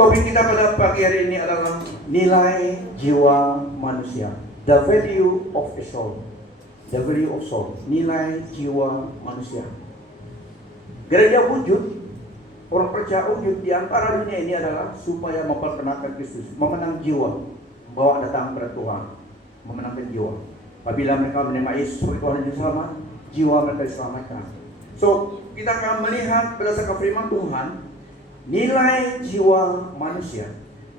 Topik kita pada pagi hari ini adalah nilai jiwa manusia. The value of a soul. The value of soul. Nilai jiwa manusia. Gereja wujud, orang percaya wujud di antara dunia ini adalah supaya memperkenalkan Kristus, memenang jiwa, membawa datang kepada Tuhan, memenangkan jiwa. Apabila mereka menerima Yesus sebagai Tuhan dan Selamat, jiwa mereka diselamatkan. So, kita akan melihat berdasarkan firman Tuhan, nilai jiwa manusia,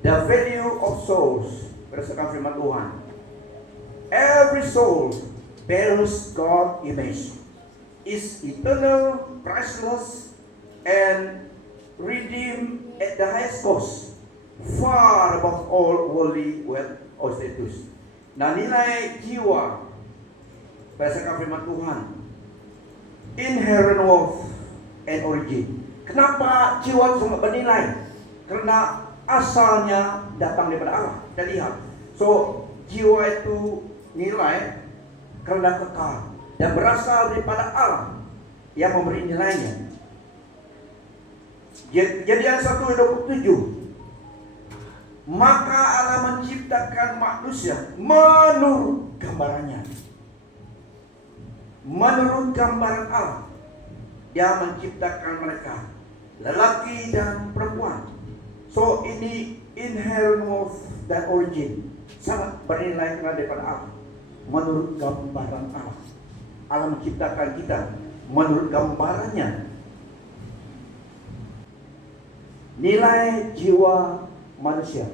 the value of souls, berdasarkan firman Tuhan. Every soul bears God's image, is eternal, priceless, and redeemed at the highest cost, far above all worldly wealth or status. Nah, nilai jiwa berdasarkan firman Tuhan, inherent worth and origin. Kenapa jiwa itu sangat bernilai? Karena asalnya datang daripada Allah. Kita lihat. So, jiwa itu nilai karena kekal dan berasal daripada Allah yang memberi nilainya. Jadian 1:27. Maka Allah menciptakan manusia menurut gambarannya. Menurut gambaran Allah, Dia menciptakan mereka, lelaki dan perempuan. So, ini inherent worth dan origin, sangat bernilai karena daripada Allah. Menurut gambaran Allah, Allah menciptakan kita menurut gambarannya. Nilai jiwa manusia.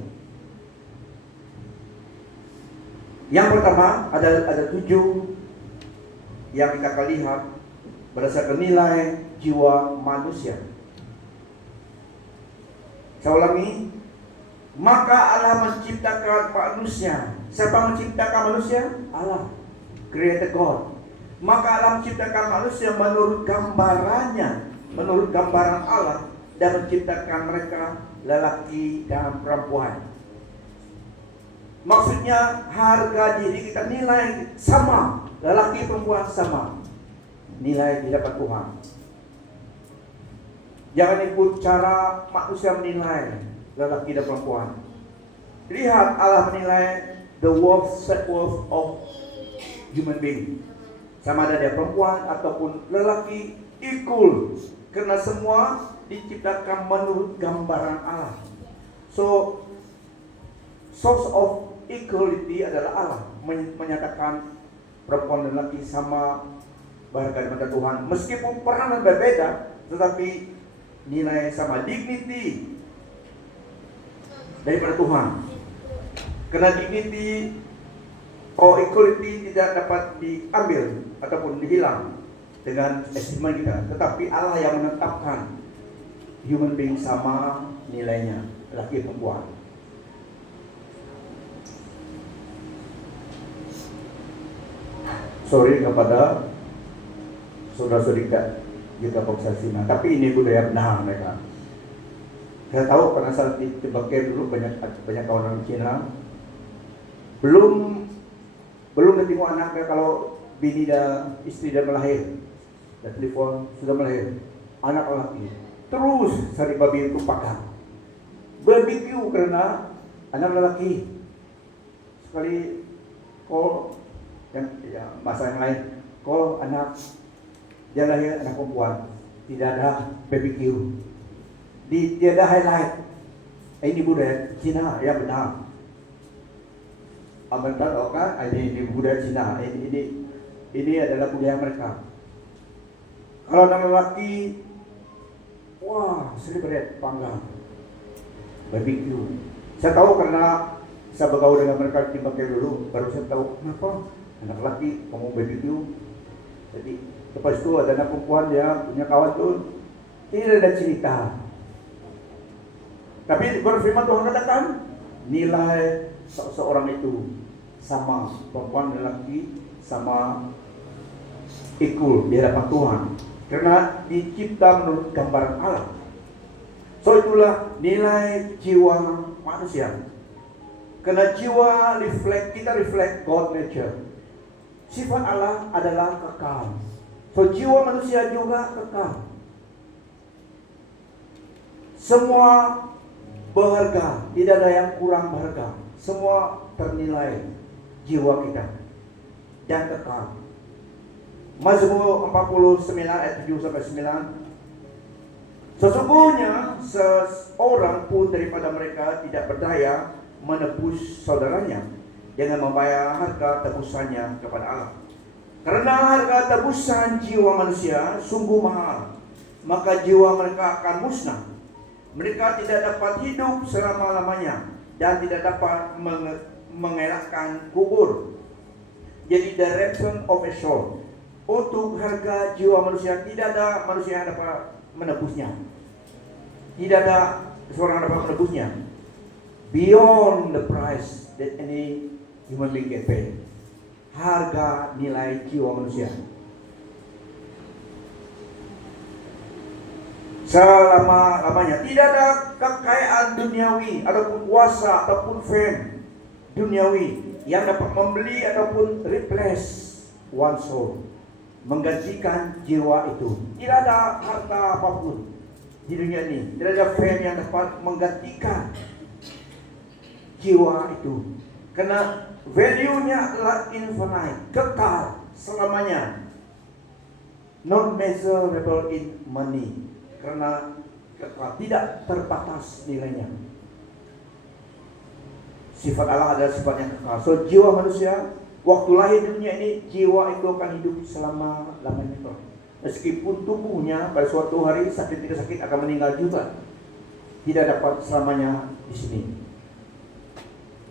Yang pertama ada 7 yang kita akan lihat berdasarkan nilai jiwa manusia. Saya ulangi. Maka Allah menciptakan manusia. Siapa menciptakan manusia? Allah, Creator God. Maka Allah menciptakan manusia menurut gambarannya, menurut gambaran Allah, dan menciptakan mereka lelaki dan perempuan. Maksudnya harga diri kita nilai sama, lelaki perempuan sama, nilai di hadapan Tuhan. Jangan ikut cara manusia menilai lelaki dan perempuan. Lihat Allah menilai the self worth of human being. Sama ada dia perempuan ataupun lelaki, equal, karena semua diciptakan menurut gambaran Allah. So, source of equality adalah Allah, menyatakan perempuan dan lelaki sama berharga di mata Tuhan. Meskipun peranan berbeda, tetapi nilai sama, dignity daripada Tuhan. Karena dignity equality tidak dapat diambil ataupun dihilang dengan estimasi kita, tetapi Allah yang menetapkan human being sama nilainya, laki perempuan. Sorry kepada saudara-saudari kita bangsa Cina, tapi ini budaya benar mereka. Saya tahu karena saat di Tibet dulu banyak orang Cina belum tengok anaknya kalau bini dan istri dah melahir, dan telepon sudah melahir anak lelaki, terus cari babi itu pakai barbecue karena anak lelaki. Sekali call yang masa yang lain, call anak dia lahir anak perempuan, tidak ada barbecue, tidak ada highlight. Ini budaya Cina ya benar. Amantan oka, ini budaya Cina. Ini adalah budaya mereka. Kalau anak lelaki, wah, celebrate panggang, barbecue. Saya tahu karena saya bergaul dengan mereka di Bangkai dulu, baru saya tahu kenapa anak lelaki kamu barbecue. Jadi lepas itu ada anak perempuan dia punya kawan tuh, tidak ada cerita. Tapi berfirman Tuhan katakan nilai seorang itu sama, perempuan dan lelaki sama, equal di hadapan Tuhan karena dicipta menurut gambaran Allah. So itulah nilai jiwa manusia. Karena jiwa kita reflect God nature. Sifat Allah adalah kekal. So jiwa manusia juga kekal. Semua berharga, tidak ada yang kurang berharga. Semua ternilai jiwa kita dan kekal. Mazmur 49 ayat 7 sampai 9. Sesungguhnya seorang pun daripada mereka tidak berdaya menebus saudaranya dengan membayar harga tebusannya kepada Allah. Karena harga tebusan jiwa manusia sungguh mahal, maka jiwa mereka akan musnah. Mereka tidak dapat hidup selama-lamanya dan tidak dapat mengelakkan kubur. Jadi the ransom of a soul, untuk harga jiwa manusia tidak ada manusia yang dapat menebusnya. Tidak ada seorang dapat menebusnya. Beyond the price that any human being can pay. Harga nilai jiwa manusia. Selama-lamanya tidak ada kekayaan duniawi ataupun kuasa ataupun fame duniawi yang dapat membeli ataupun replace one soul, menggantikan jiwa itu. Tidak ada harta apapun di dunia ini, tidak ada fame yang dapat menggantikan jiwa itu, karena value-nya adalah infinite, kekal selamanya, not measurable in money, karena kekal, tidak terbatas nilainya. Sifat Allah adalah sifat yang kekal. So jiwa manusia waktu lahir di dunia ini, jiwa itu akan hidup selama-lamanya. Meskipun tubuhnya pada suatu hari sakit tidak sakit akan meninggal juga, tidak dapat selamanya di sini.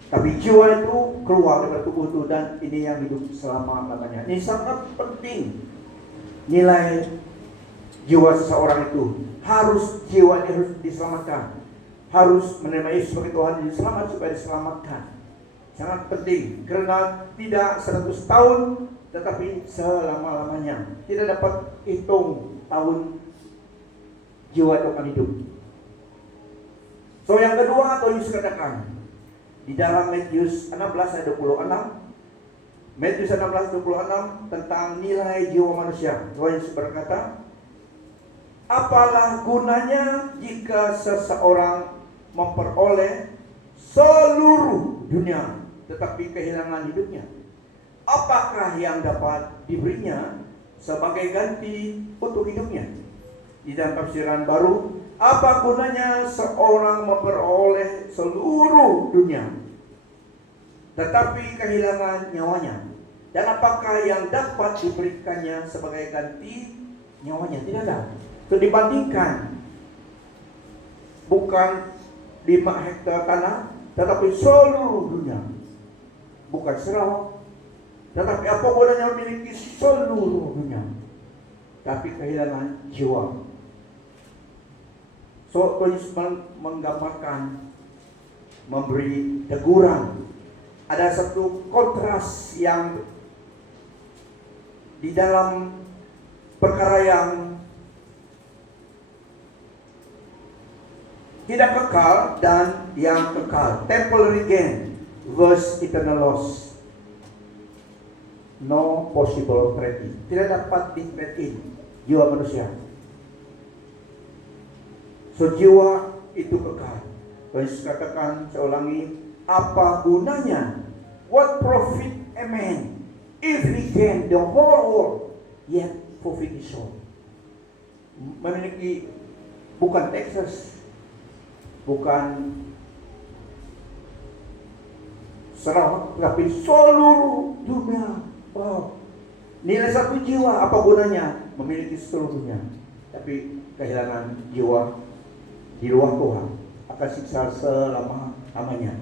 Tapi jiwa itu keluar dari tubuh itu dan ini yang hidup selama-lamanya. Ini sangat penting. Nilai jiwa seseorang itu harus, jiwa ini harus diselamatkan. Harus menerima Yesus sebagai Tuhan, diselamat supaya diselamatkan. Sangat penting karena tidak 100 tahun tetapi selama-lamanya. Tidak dapat hitung tahun jiwa itu akan hidup. So yang kedua, atau Yesus katakan di dalam Matius 16 ayat 26, Matius 16:26 tentang nilai jiwa manusia. Tuhan Yesus berkata, apalah gunanya jika seseorang memperoleh seluruh dunia tetapi kehilangan hidupnya? Apakah yang dapat diberinya sebagai ganti untuk hidupnya? Di dalam tafsiran baru, apa gunanya seorang memperoleh seluruh dunia tetapi kehilangan nyawanya? Dan apakah yang dapat diberikannya sebagai ganti nyawanya? Tidak ada. Itu dibandingkan, bukan 5 hektar tanah tetapi seluruh dunia. Bukan Sarawak, tetapi apa gunanya memiliki seluruh dunia tapi kehilangan jiwa. So Yesus menggambarkan, memberi teguran. Ada satu kontras yang di dalam perkara yang tidak kekal dan yang kekal. Temporary gain versus eternal loss. No possible trading. Tidak dapat di-trade jiwa manusia. So jiwa itu kekal. Yesus katakan, saya ulangi, apa gunanya? What profit a man if he gain the whole world yet forfeit his soul? Memiliki bukan Texas, bukan Sarawak, tapi seluruh dunia. Wow. Nilai satu jiwa, apa gunanya memiliki seluruh dunia tapi kehilangan jiwa di luar Tuhan, akan siksa selama-lamanya.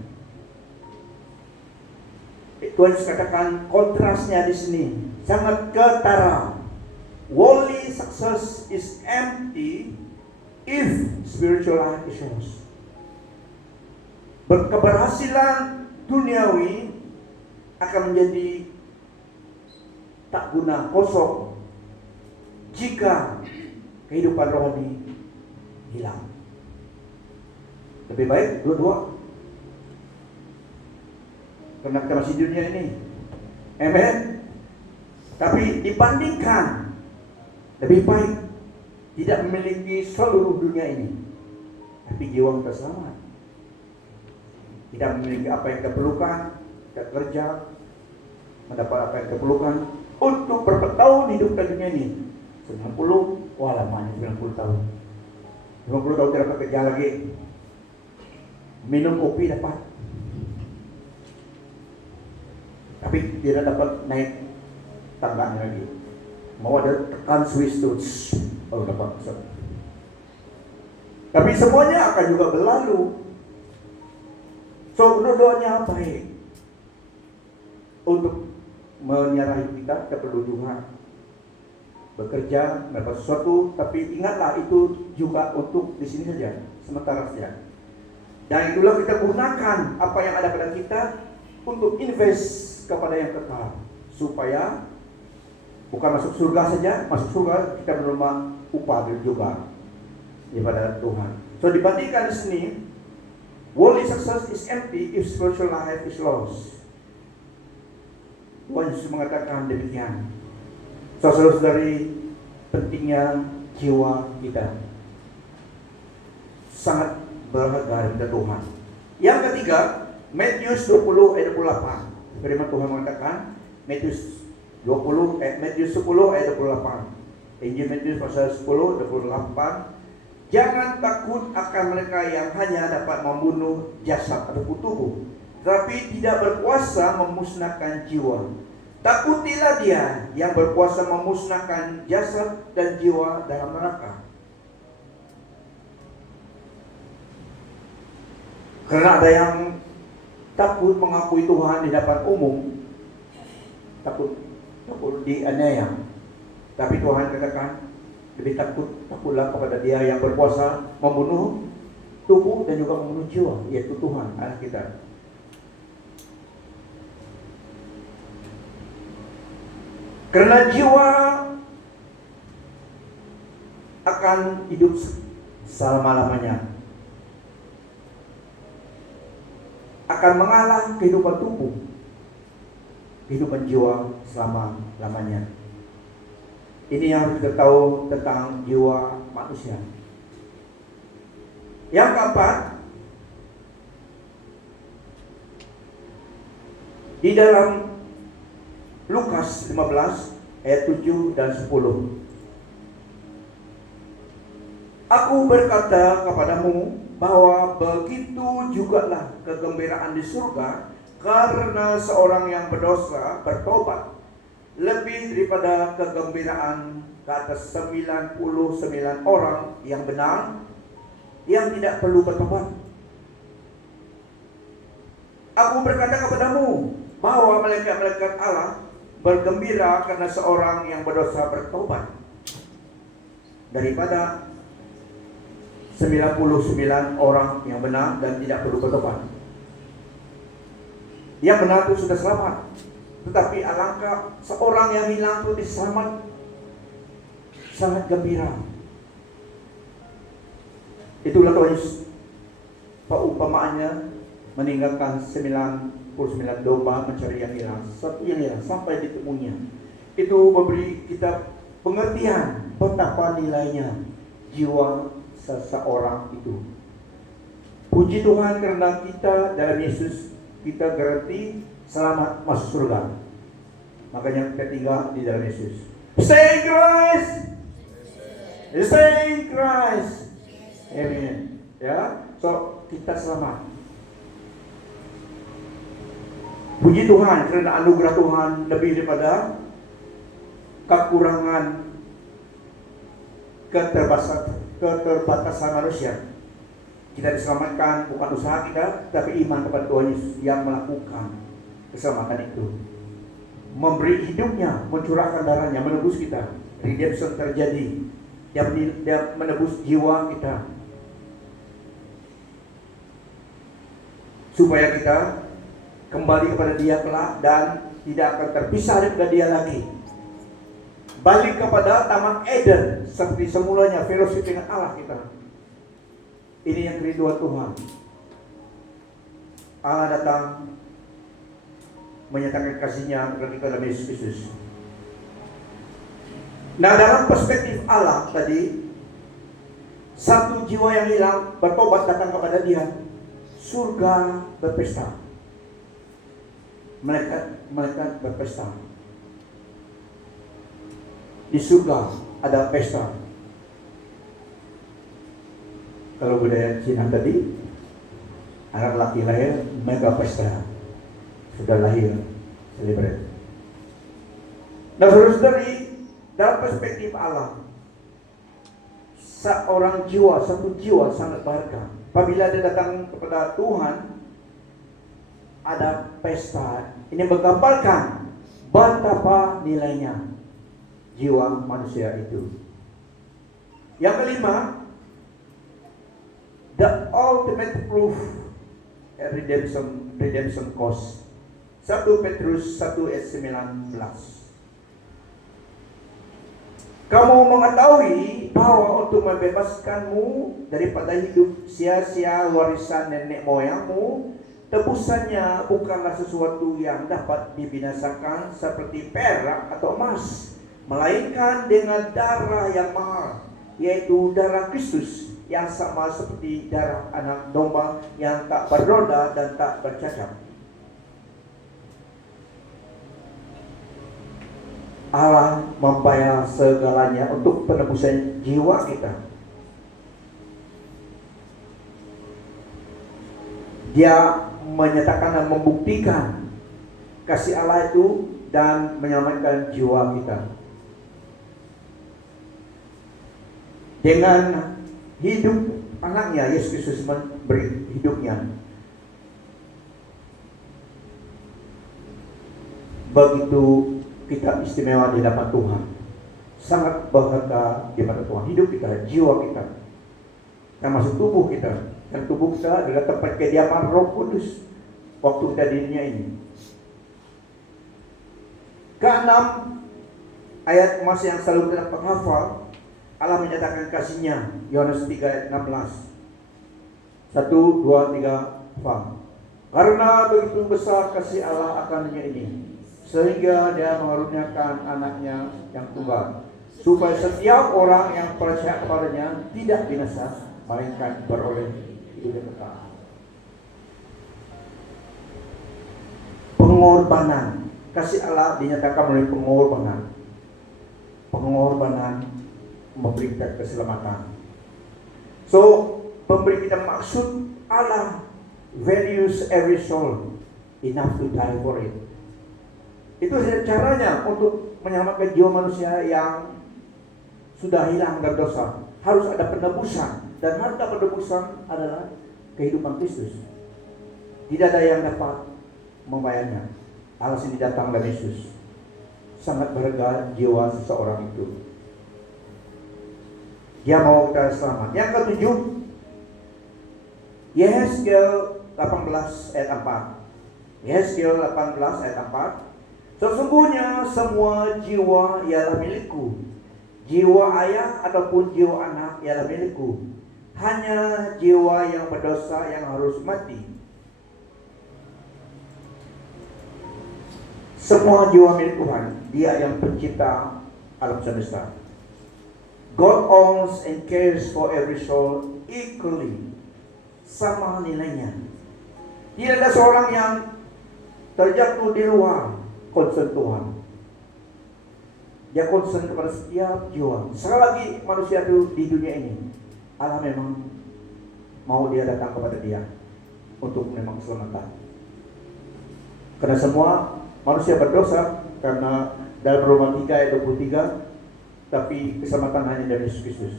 Tuhan Yesus katakan kontrasnya di sini sangat ketara. Worldly success is empty if spiritual life is lost. Keberhasilan duniawi akan menjadi tak guna, kosong jika kehidupan rohani hilang. Lebih baik dua-dua, karena kita masih di dunia ini. Amen. Tapi dibandingkan, lebih baik tidak memiliki seluruh dunia ini tapi jiwa kita selamat. Kita memiliki apa yang kita perlukan, kita kerja, mendapat apa yang kita perlukan untuk berapa tahun hidup di dunia ini. 90, wah lamanya 90 tahun. 50 tahun tidak dapat kerja lagi. Minum kopi dapat, tapi tidak dapat naik tangganya lagi. Mau ada tekan Swiss tuh, oh dapat. Tapi semuanya akan juga berlalu. So, dua-duanya baik. Untuk menyerahi kita perlu juga bekerja, mendapat sesuatu. Tapi ingatlah itu juga untuk di sini saja, sementara saja. Dan itulah kita gunakan apa yang ada pada kita untuk invest kepada yang kekal, supaya bukan masuk surga saja, masuk surga kita menerima upah juga daripada Tuhan. So dibandingkan di sini, worldly success is empty if spiritual life is lost. Tuhan Yesus mengatakan demikian. So saudara-saudari, pentingnya jiwa kita sangat berharga dari Tuhan. Yang ketiga, Matius 20 ayat 28. Firman Tuhan mengatakan, Matius 10 ayat 28. Injil Matius pasal 10 28. Jangan takut akan mereka yang hanya dapat membunuh jasad atau tubuh, tetapi tidak berkuasa memusnahkan jiwa. Takutilah dia yang berkuasa memusnahkan jasad dan jiwa dalam neraka. Karena ada yang takut mengakui Tuhan di depan umum, takut dianiaya. Tapi Tuhan katakan, lebih takutlah kepada Dia yang berkuasa membunuh tubuh dan juga membunuh jiwa, yaitu Tuhan Allah kita. Karena jiwa akan hidup selama-lamanya, akan mengalah kehidupan tubuh, kehidupan jiwa selama-lamanya. Ini yang harus kita tahu tentang jiwa manusia. Yang keempat, di dalam Lukas 15 ayat 7 dan 10. Aku berkata kepadamu bahwa begitu jugalah kegembiraan di surga karena seorang yang berdosa bertobat, lebih daripada kegembiraan ke atas 99 orang yang benar yang tidak perlu bertobat. Aku berkata kepadamu bahwa malaikat-malaikat Allah bergembira karena seorang yang berdosa bertobat, daripada 99 orang yang benar dan tidak perlu bertobat. Yang benar itu sudah selamat, tetapi alangkah seorang yang hilang itu diselamat, sangat gembira. Itulah Tuhan Yesus perumpamaannya meninggalkan 99 domba mencari yang hilang, satu yang hilang sampai ditemuinya. Itu memberi kita pengertian betapa nilainya jiwa seseorang itu. Puji Tuhan karena kita dalam Yesus, kita garanti selamat masuk surga. Makanya kita tinggal di dalam Yesus. Stay in Christ. Stay in Christ. Amen. Ya, so kita selamat. Puji Tuhan karena anugerah Tuhan lebih daripada kekurangan keterbatasan manusia. Kita diselamatkan bukan usaha kita, tapi iman kepada Tuhan Yesus yang melakukan keselamatan itu, memberi hidupnya, mencurahkan darahnya, menebus kita. Redemption terjadi. Dia menebus jiwa kita, supaya kita kembali kepada Dia kelak dan tidak akan terpisah daripada Dia lagi. Balik kepada Taman Eden seperti semulanya, fellowship dengan Allah kita. Ini yang kerinduan Tuhan. Allah datang menyatakan kasih-Nya kepada kita dalam Yesus Kristus. Nah, dalam perspektif Allah tadi, satu jiwa yang hilang bertobat datang kepada Dia, surga berpesta. Malaikat berpesta. Di surga ada pesta. Kalau budaya Cina tadi, anak laki lahir, mega pesta. Sudah lahir, celebrate. Nah, saudara-saudari, dalam perspektif Allah, seorang jiwa, satu jiwa sangat berharga. Apabila dia datang kepada Tuhan, ada pesta. Ini menggambarkan betapa nilainya jiwa manusia itu. Yang kelima, the ultimate proof redemption cost. 1 Petrus 1 ayat 19. Kamu mengetahui bahwa untuk membebaskanmu daripada hidup sia-sia warisan nenek moyangmu, tebusannya bukanlah sesuatu yang dapat dibinasakan seperti perak atau emas, melainkan dengan darah yang mahal, yaitu darah Kristus, yang sama seperti darah anak domba yang tak bernoda dan tak bercacat. Allah membayar segalanya untuk penebusan jiwa kita. Dia menyatakan dan membuktikan kasih Allah itu dan menyelamatkan jiwa kita. Dengan hidup anaknya, Yesus Kristus memberi hidupnya. Begitu kita istimewa di hadapan Tuhan, sangat berharga di hadapan Tuhan. Hidup kita, jiwa kita, termasuk tubuh kita. Dan tubuh kita adalah tempat kediaman Roh Kudus waktu kita di dunia ini. Keenam, ayat emas yang selalu kita hafal, Allah menyatakan kasih-Nya. Yohanes 3 ayat 16. 1, 2, 3, faham. Karena begitu besar kasih Allah akan dunia ini, sehingga Dia mengaruniakan anaknya yang tunggal, supaya setiap orang yang percaya kepadanya tidak binasa, melainkan beroleh hidup yang kekal. Pengorbanan, kasih Allah dinyatakan melalui pengorbanan. Pengorbanan memberi kita keselamatan. So, memberi kita maksud Allah values every soul enough to die for it. Itu caranya untuk menyelamatkan jiwa manusia yang sudah hilang dari dosa. Harus ada penebusan, dan harta penebusan adalah kehidupan Kristus. Tidak ada yang dapat membayarnya. Allah sendiri datang dari Yesus. Sangat berharga jiwa seseorang itu. Dia mau kita selamat. Yang ketujuh, Yehezkiel 18 ayat 4. Yehezkiel 18 ayat 4. Sesungguhnya semua jiwa ialah milikku. Jiwa ayah ataupun jiwa anak ialah milikku. Hanya jiwa yang berdosa yang harus mati. Semua jiwa milik Tuhan. Dia yang pencipta alam semesta. God owns and cares for every soul equally. Sama nilainya. Tidak ada seorang yang terjatuh di luar concern Tuhan. Dia concern kepada setiap jiwa. Sekali lagi manusia itu di dunia ini, Allah memang mau dia datang kepada dia untuk memang keselamatan. Karena semua manusia berdosa, karena dalam Roma 3 ayat 23, tapi keselamatan hanya dari Yesus Kristus.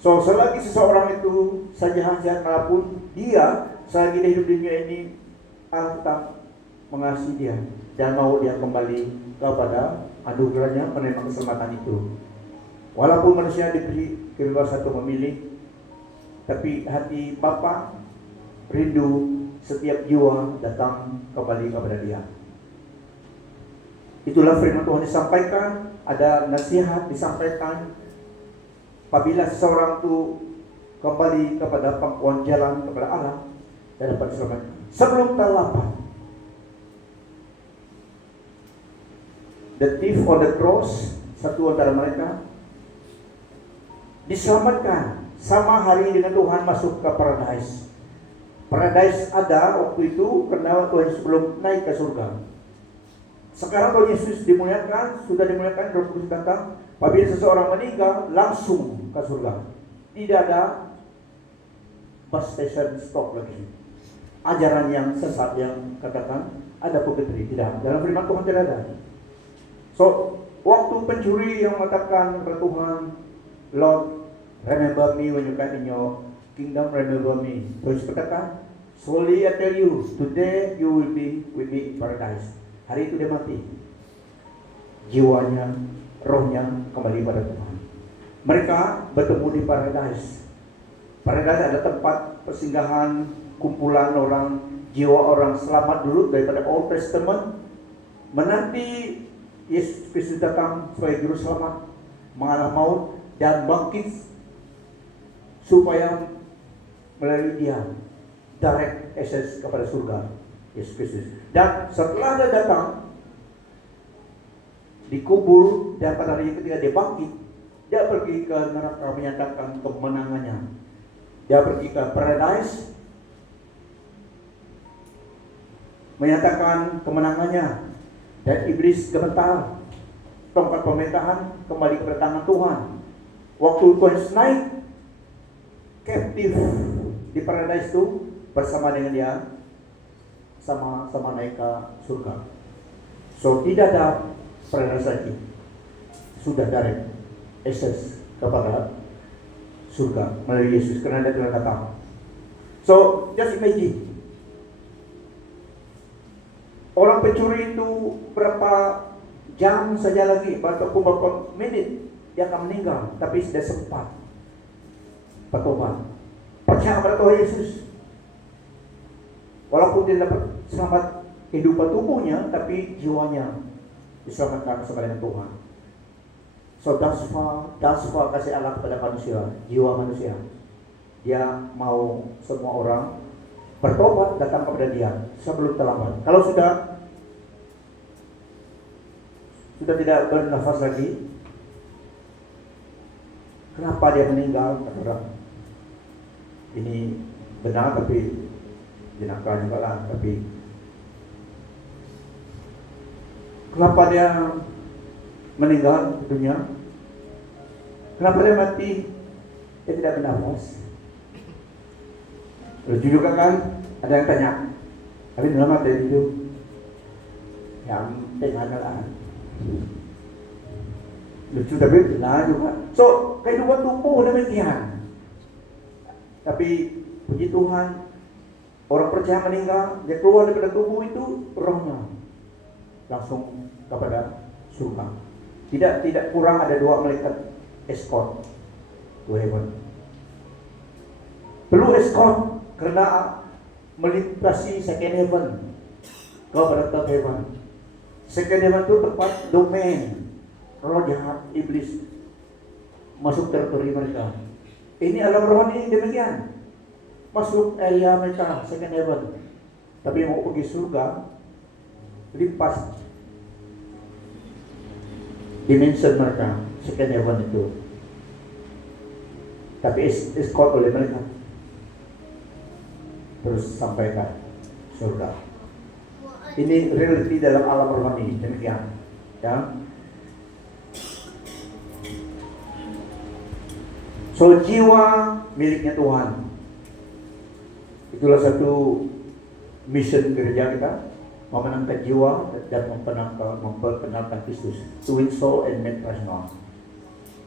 So, selagi seseorang itu sejahat-jahat manapun dia, selagi dia hidup di dunia ini, Allah tetap mengasihi dia dan mau dia kembali kepada anugerahnya penerima keselamatan itu. Walaupun manusia diberi kebebasan untuk memilih, tapi hati Bapa rindu setiap jiwa datang kembali kepada Dia. Itulah firman Tuhan disampaikan, ada nasihat disampaikan. Apabila seseorang itu kembali kepada pangkuan jalan kepada Allah dan dapat selamat sebelum terlambat. The thief on the cross, satu antara mereka diselamatkan sama hari dengan Tuhan masuk ke paradise. Paradise ada waktu itu karena Tuhan Yesus belum naik ke surga. Sekarang Tuhan Yesus dimuliakan, sudah dimuliakan, Roh Kudus datang. Apabila seseorang meninggal, langsung ke surga. Tidak ada bus station stop lagi. Ajaran yang sesat yang katakan ada purgatory, tidak. Dalam firman Tuhan tidak ada. So, waktu pencuri yang mengatakan kepada Tuhan, Lord, remember me when you come in your kingdom, remember me. Terus katakan, surely I tell you, today you will be with me in paradise. Hari itu dia mati. Jiwanya, rohnya kembali pada Tuhan. Mereka bertemu di paradise. Paradise ada tempat persinggahan, kumpulan orang, jiwa orang selamat dulu daripada Old Testament. Menanti Yesus Kristus datang sebagai juru selamat, mengalami maut dan bangkit supaya melalui dia direct access kepada surga Yesus Kristus. Dan setelah dia datang, dikubur, dan pada hari ketika dia bangkit, dia pergi ke neraka menyatakan kemenangannya. Dia pergi ke paradise menyatakan kemenangannya, dan iblis gemetar. Tongkat pemerintahan kembali ke tangan Tuhan. Waktu Tuhan naik captive di paradise itu bersama dengan dia, sama-sama naik ke surga. So tidak ada paradise lagi, sudah direct access kepada surga melalui Yesus karena dia telah datang. So just imagine, orang pencuri itu berapa jam saja lagi atau beberapa menit dia akan meninggal, tapi sudah sempat bertobat, percaya kepada Tuhan Yesus. Walaupun dia dapat selamat kehidupan tubuhnya, tapi jiwanya diselamatkan bersama dengan Tuhan. So that's far kasih Allah kepada manusia, jiwa manusia. Dia mau semua orang bertobat, datang kepada dia sebelum terlambat. Kalau sudah tidak bernafas lagi, kenapa dia meninggal? Orang ini benar tapi jenaka juga lah, tapi kenapa dia meninggal dunia? Kenapa dia mati? Dia tidak bernafas. Lucu juga kan? Ada yang tanya, tapi dalam mati itu yang tengah lah. Lucu tapi benar juga. So kehidupan tubuh demikian. Tapi puji Tuhan, orang percaya meninggal, dia keluar daripada tubuh itu, rohnya langsung kepada surga. Tidak kurang, ada 2 malaikat escort to heaven. Perlu escort karena melintasi second heaven kepada third heaven. Second heaven itu tempat domain roh jahat, iblis masuk teritori mereka. Ini alam rohani demikian, masuk area mereka second heaven. Tapi mau pergi surga, limpas dimension mereka second heaven itu. Tapi escort oleh mereka terus sampai ke surga. Ini reality dalam alam rohani demikian, ya. So jiwa miliknya Tuhan. Itulah satu mission gereja kita, memenangkan jiwa dan memperkenalkan Kristus. To win soul and make Christ known.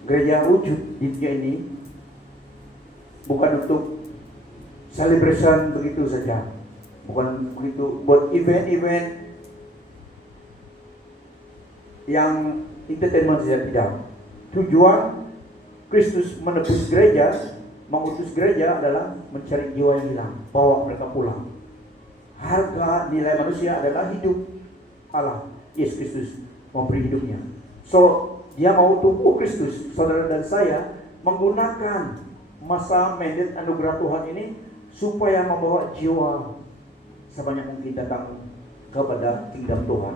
Gereja wujud di dunia ini bukan untuk celebration begitu saja, bukan begitu buat event-event yang entertainment saja, tidak. Tujuan Kristus menebus gereja, mengutus gereja adalah mencari jiwa yang hilang, bawa mereka pulang. Harga nilai manusia adalah hidup Allah. Yesus Kristus memberi hidupnya. So dia mau tubuh Kristus, saudara dan saya, menggunakan masa mandat anugerah Tuhan ini supaya membawa jiwa sebanyak mungkin datang kepada kingdom Tuhan.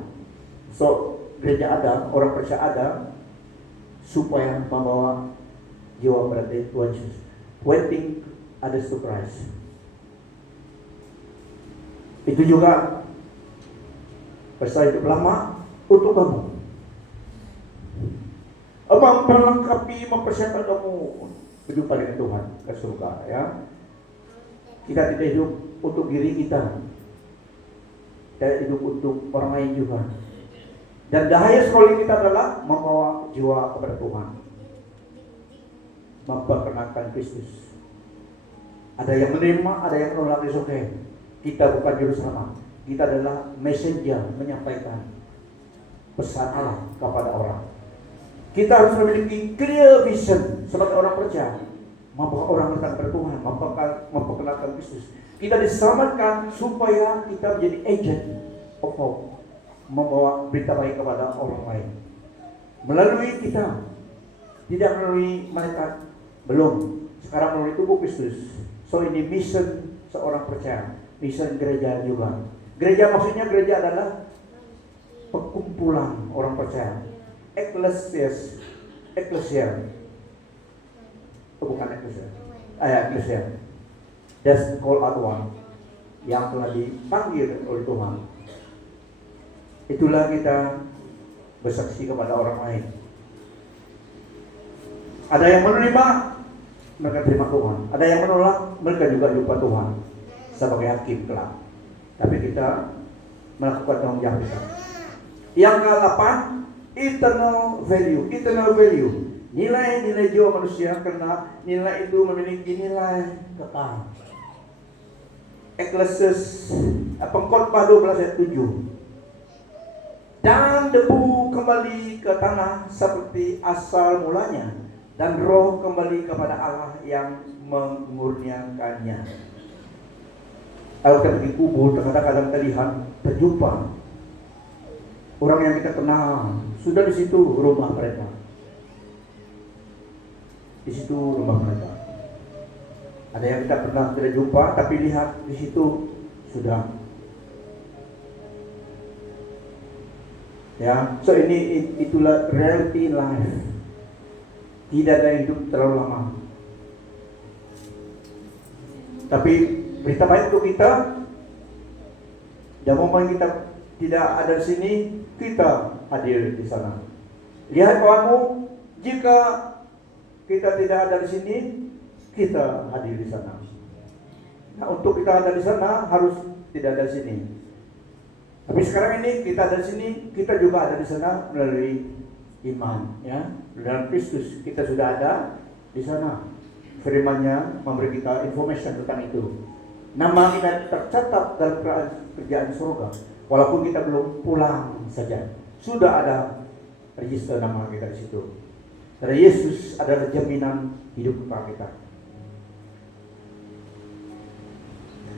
So gereja ada, orang percaya ada, supaya membawa jiwa pada Tuhan Yesus, waiting ada surprise. Itu juga pesta hidup lama untuk kamu. Melengkapi, mempersiapkan kamu berjumpa dengan Tuhan ke surga, ya. Kita tidak hidup untuk diri kita, kita hidup untuk orang lain juga. Dan daya sekali kita adalah membawa jiwa kepada Tuhan, memperkenalkan Kristus. Ada yang menerima, ada yang menolak, is okay. Kita bukan juru selamat, kita adalah messenger, menyampaikan pesan Allah kepada orang. Kita harus memiliki clear vision sebagai orang percaya, membawa orang datang kepada Tuhan, memperkenalkan Kristus. Kita diselamatkan supaya kita menjadi agent of hope, membawa berita baik kepada orang lain. Melalui kita, tidak melalui malaikat, belum. Sekarang melalui tubuh Kristus. So ini mission seorang percaya, mission gereja juga. Gereja maksudnya gereja adalah perkumpulan orang percaya. Eklesia. Oh, bukan eklesia. Eklesia. That's called out one, yang telah dipanggil oleh Tuhan. Itulah kita bersaksi kepada orang lain. Ada yang menerima, mereka terima Tuhan. Ada yang menolak, mereka juga jumpa Tuhan sebagai hakim kelak. Tapi kita melakukan tanggung jawab kita. Yang ke-8, eternal value. Nilai jiwa manusia, karena nilai itu memiliki nilai kekal. Eklesiastes Pengkhotbah 12 ayat 7. Dan debu kembali ke tanah seperti asal mulanya, dan roh kembali kepada Allah yang mengurniakannya. Kalau kita pergi kubur, kadang-kadang terlihat, terjumpa orang yang kita kenal, sudah di situ rumah mereka. Di situ rumah mereka. Ada yang kita pernah tidak jumpa, tapi lihat di situ sudah. Ya, so itulah reality in life. Tidak ada yang hidup terlalu lama. Tapi berita baik untuk kita, dan momen kita tidak ada di sini, kita hadir di sana. Lihat kawanmu, jika kita tidak ada di sini, kita hadir di sana. Nah, untuk kita ada di sana harus tidak ada di sini. Tapi sekarang ini kita ada di sini, kita juga ada di sana melalui iman, ya. Dalam Kristus kita sudah ada di sana. Firman-Nya memberi kita information tentang itu. Nama kita tercatat dalam kerajaan surga, walaupun kita belum pulang saja. Sudah ada register nama kita di situ. Karena Yesus adalah jaminan hidup kita.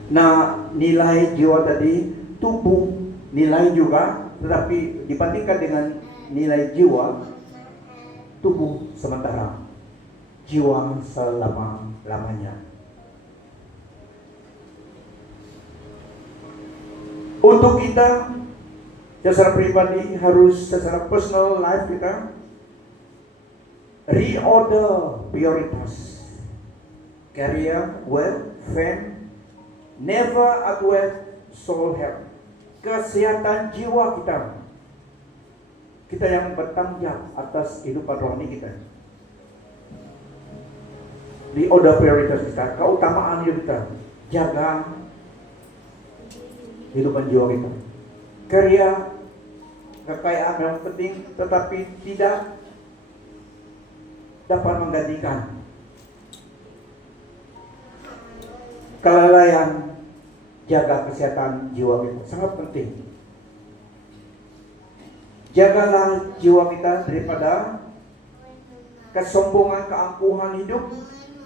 Nah, nilai jiwa tadi, tubuh, nilai juga, tetapi dibandingkan dengan nilai jiwa, tubuh sementara, jiwa selama-lamanya. Untuk kita, secara pribadi harus secara personal life kita reorder prioritas. Career, wealth, fame, never outweigh soul health. Kesehatan jiwa kita. Kita yang bertanggung jawab atas kehidupan rohani kita. Reorder prioritas kita, keutamaan hidup kita. Jaga kehidupan jiwa kita. Karya, kekayaan yang penting, tetapi tidak dapat menggantikan kelalaian. Jaga kesehatan jiwa kita, sangat penting. Jagalah jiwa kita daripada kesombongan, keangkuhan hidup,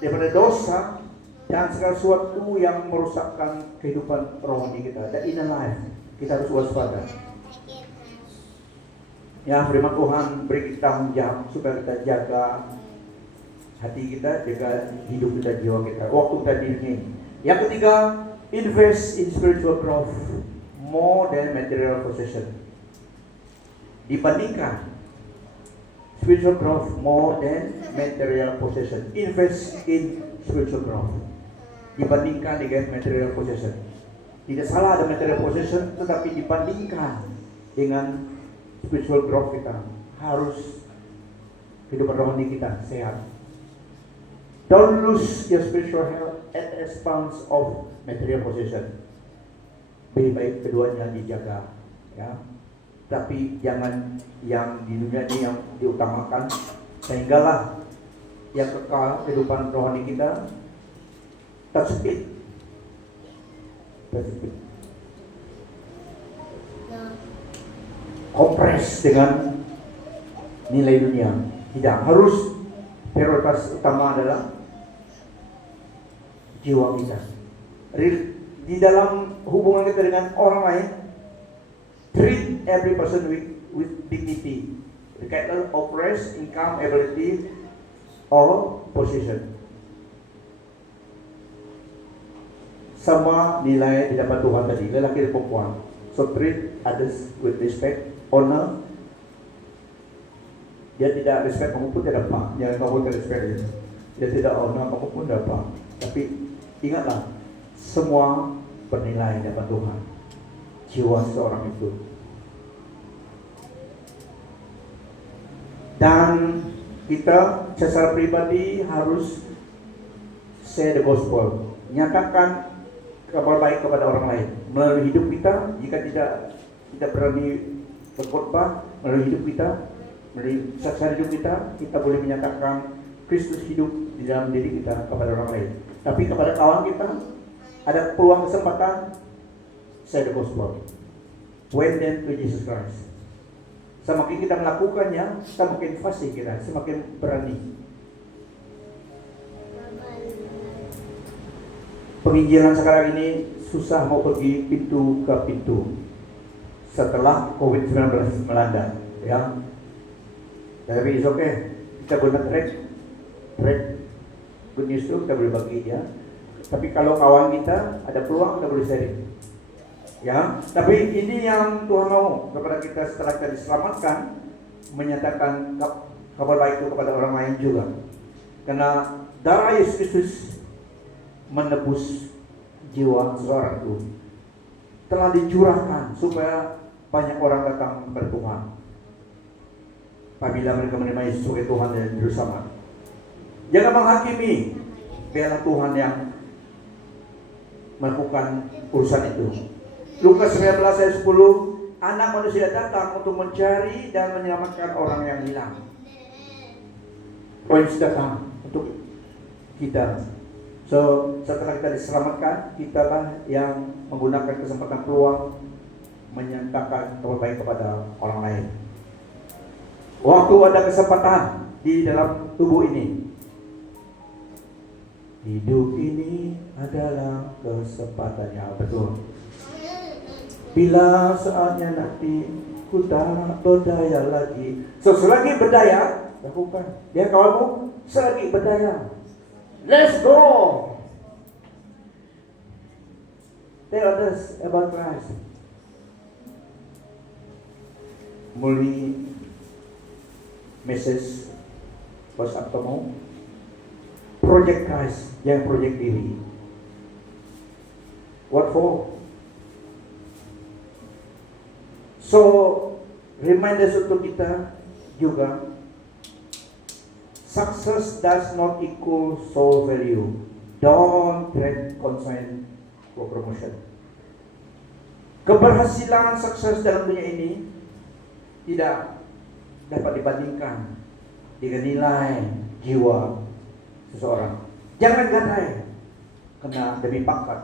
daripada dosa dan segala sesuatu yang merusakkan kehidupan rohani kita. Dan inner life, kita harus waspada. Ya, firman Tuhan beri kita tanggung jawab supaya kita jaga hati kita, jaga hidup kita, jiwa kita, waktu kita ini. Yang ketiga, invest in spiritual growth more than material possession. Dibandingkan spiritual growth more than material possession. Invest in spiritual growth dibandingkan dengan material possession. Tidak salah ada material possession, tetapi dibandingkan dengan spiritual growth kita, harus kehidupan rohani kita sehat. Don't lose your spiritual health at the expense of material possession. Lebih baik keduanya dijaga, ya. Tapi jangan yang di dunia ini yang diutamakan, sehinggalah yang kekal kehidupan rohani kita tersempit. Kompres dengan nilai dunia. Tidak, harus prioritas utama adalah jiwa kita. Di dalam hubungan kita dengan orang lain, treat every person with dignity, regardless of race, income, ability, or position. Sama nilai didapat Tuhan tadi, lelaki dan perempuan. So treat others with respect, honor. Dia tidak respect, kamu pun tidak apa. Jangan kamu tidak respect dia. Dia tidak honor, kamu pun tidak apa. Tapi ingatlah, semua bernilai dapat Tuhan. Jiwa seorang itu. Dan kita secara pribadi harus share the gospel, nyatakan kabar baik kepada orang lain melalui hidup kita. Jika tidak berani berkhotbah, melalui hidup kita, melalui saksian hidup kita boleh menyatakan Kristus hidup di dalam diri kita kepada orang lain. Tapi kepada kawan kita ada peluang kesempatan, share the gospel, win them to Jesus Christ. Semakin kita melakukannya, semakin fasih kita, semakin berani. Penginjilan sekarang ini susah mau pergi pintu ke pintu setelah COVID-19 melanda, ya. Tapi it's okay, kita guna track good news itu kita boleh bagi dia. Tapi kalau kawan kita ada peluang, kita boleh sharing, ya. Tapi ini yang Tuhan mau kepada kita setelah kita diselamatkan, menyatakan kabar baik itu kepada orang lain juga. Karena darah Yesus Kristus menebus jiwa seorang itu telah dicurahkan supaya banyak orang datang kepada Tuhan apabila mereka menerima Yesus sebagai Tuhan dan Juru Selamat. Jangan menghakimi, biarlah Tuhan yang melakukan urusan itu. Lukas 19 ayat 10, Anak Manusia datang untuk mencari dan menyelamatkan orang yang hilang. Poin datang untuk kita. So, setelah kita diselamatkan, kitalah yang menggunakan kesempatan peluang menyatakan kabar baik kepada orang lain. Waktu ada kesempatan di dalam tubuh ini, hidup ini adalah kesempatannya, betul. Bila saatnya nanti ku tak berdaya lagi. So, selagi berdaya, lakukan. Ya kawanmu, selagi berdaya, let's go. Tell others about Christ. Muli message WhatsApp kamu, project Christ, yang project diri. What for? So, reminders untuk kita juga, success does not equal soul value. Don't trade concern for promotion. Keberhasilan sukses dalam dunia ini tidak dapat dibandingkan dengan nilai jiwa seseorang. Jangan gadai karena demi pangkat,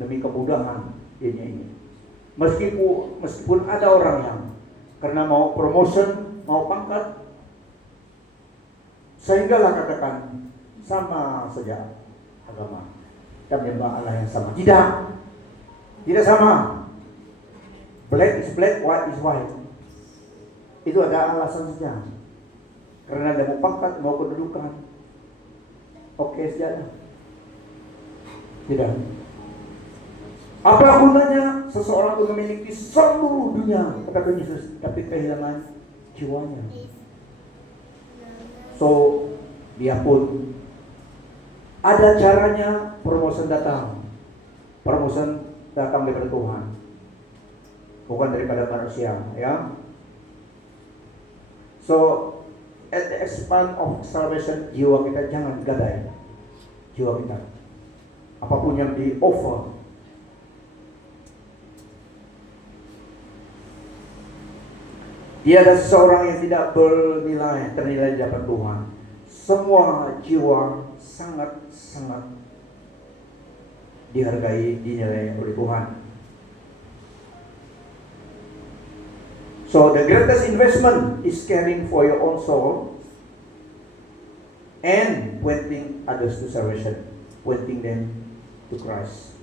demi kemudahan ini. Meskipun ada orang yang karena mau promotion, mau pangkat, sehinggalah katakan sama saja agama, kita menyembah Allah yang sama. Tidak sama. Black is black, white is white. Itu ada alasan saja. Karena ada mau pangkat, mau kedudukan. Oke saja. Tidak. Apa gunanya seseorang itu memiliki seluruh dunia, kata Yesus, tapi kehilangan jiwanya? So, dia pun ada caranya promotion datang. Promotion datang daripada Tuhan, bukan daripada manusia, ya. So at the expense of salvation, jiwa kita jangan gadai. Jiwa kita, apapun yang di offer, tiada seseorang yang tidak ternilai di hadapan Tuhan. Semua jiwa sangat dihargai, dinilai oleh Tuhan. So the greatest investment is caring for your own soul and pointing others to salvation, pointing them to Christ.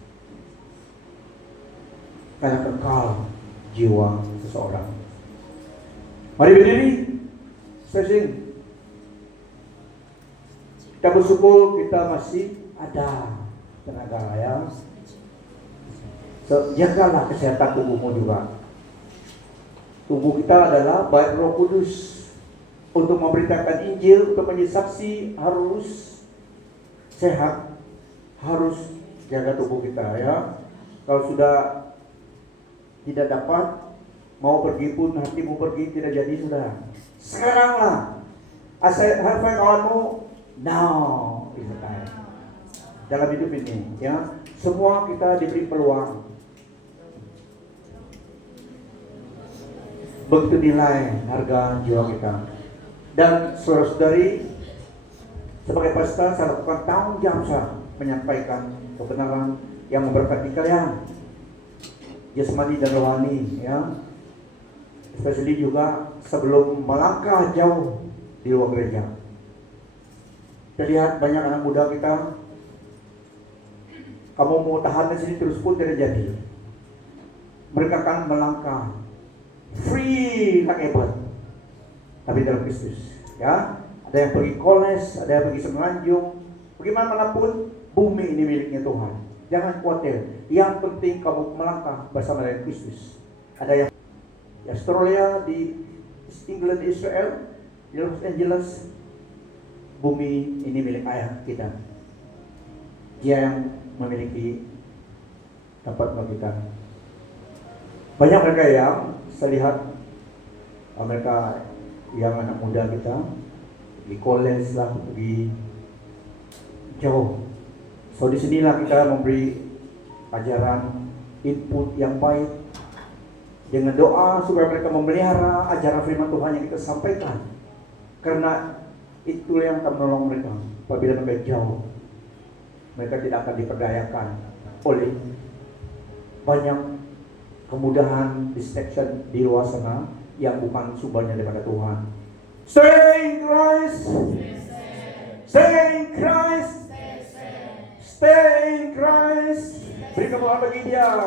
Karena kekal jiwa seseorang. Mari berdiri, stretching. Kita bersyukur kita masih ada tenaga, ya. So, jagalah kesehatan tubuhmu juga. Tubuh kita adalah baik Roh Kudus untuk memberitakan Injil, untuk menjadi saksi, harus sehat, harus jaga tubuh kita, ya. Kalau sudah tidak dapat, mau pergi pun hatimu pergi, tidak jadi, sudah. Sekaranglah, high-five kawanmu, now is the time. Dalam hidup ini, ya, semua kita diberi peluang. Begitu nilai harga jiwa kita. Dan saudara-saudari, sebagai pastor, saya lakukan tanggung jawab saya menyampaikan kebenaran yang memberkati kalian, jasmani dan rohani, ya. Especially juga sebelum melangkah jauh di luar gereja. Kita lihat banyak anak muda kita, kamu mau tahan di sini terus pun tidak jadi. Mereka akan melangkah free like ebon, tapi dalam Kristus, ya. Ada yang pergi koles, ada yang pergi semenanjung, bagaimanapun bumi ini miliknya Tuhan. Jangan khawatir, yang penting kamu melangkah bersama dengan Kristus. Ada yang di Australia, di England, di Israel, di Los Angeles, bumi ini milik ayah kita. Dia yang memiliki tempat bagi kita. Banyak mereka yang saya lihat, mereka yang anak muda kita di college lah, pergi jauh. So di sinilah kita memberi ajaran, input yang baik dengan doa supaya mereka memelihara ajaran firman Tuhan yang kita sampaikan. Karena itu yang akan menolong mereka apabila mereka jauh. Mereka tidak akan diperdayakan oleh banyak kemudahan, distraction di luar sana yang bukan sumbernya daripada Tuhan. Stay in Christ. Stay in Christ. Stay in Christ. Beri kemuliaan bagi Dia.